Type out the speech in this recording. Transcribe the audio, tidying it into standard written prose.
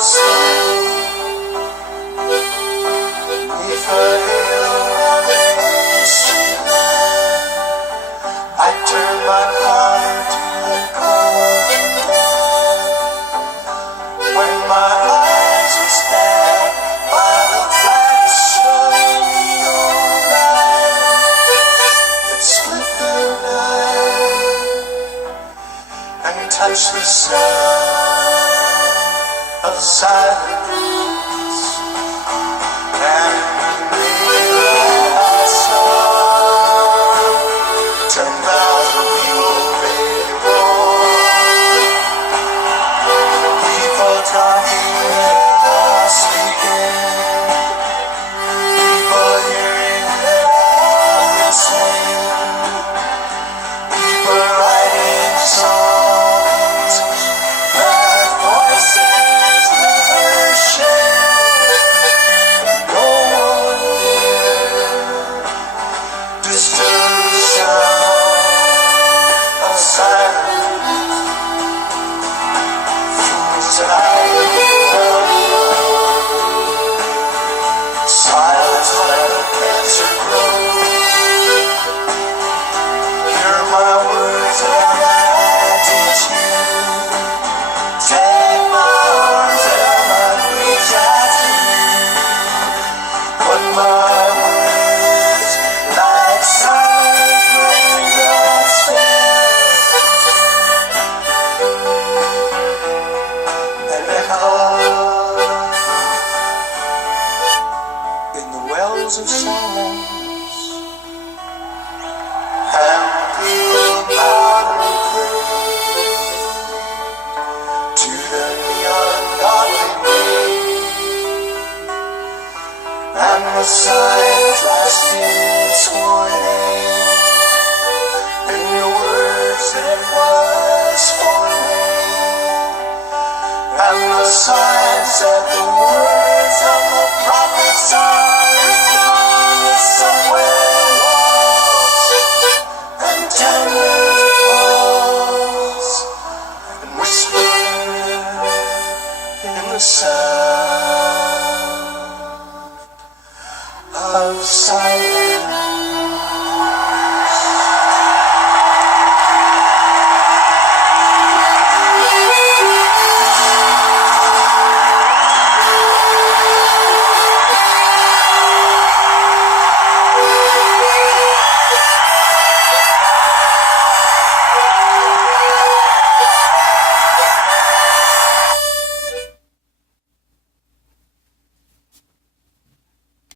snow, neath a hill of ancient land, I turned my car to the cold dead. When my eyes were stabbed by the flash of neon light that split the night and touched the sound of silence, and in the mirror I saw 10,000 people before, people talking without speaking, people hearing without listening, people writing songs, their voices never shared. No one here disturbed the sound of silence. Fools and I silence like a cancer grows. Hear my words and I teach you. Take my arms and I reach out to you. But my words, like silent raindrops, fell and echo in the wells of silence. And people bowed and prayed to the neon god they made, and the sign flashed its warning.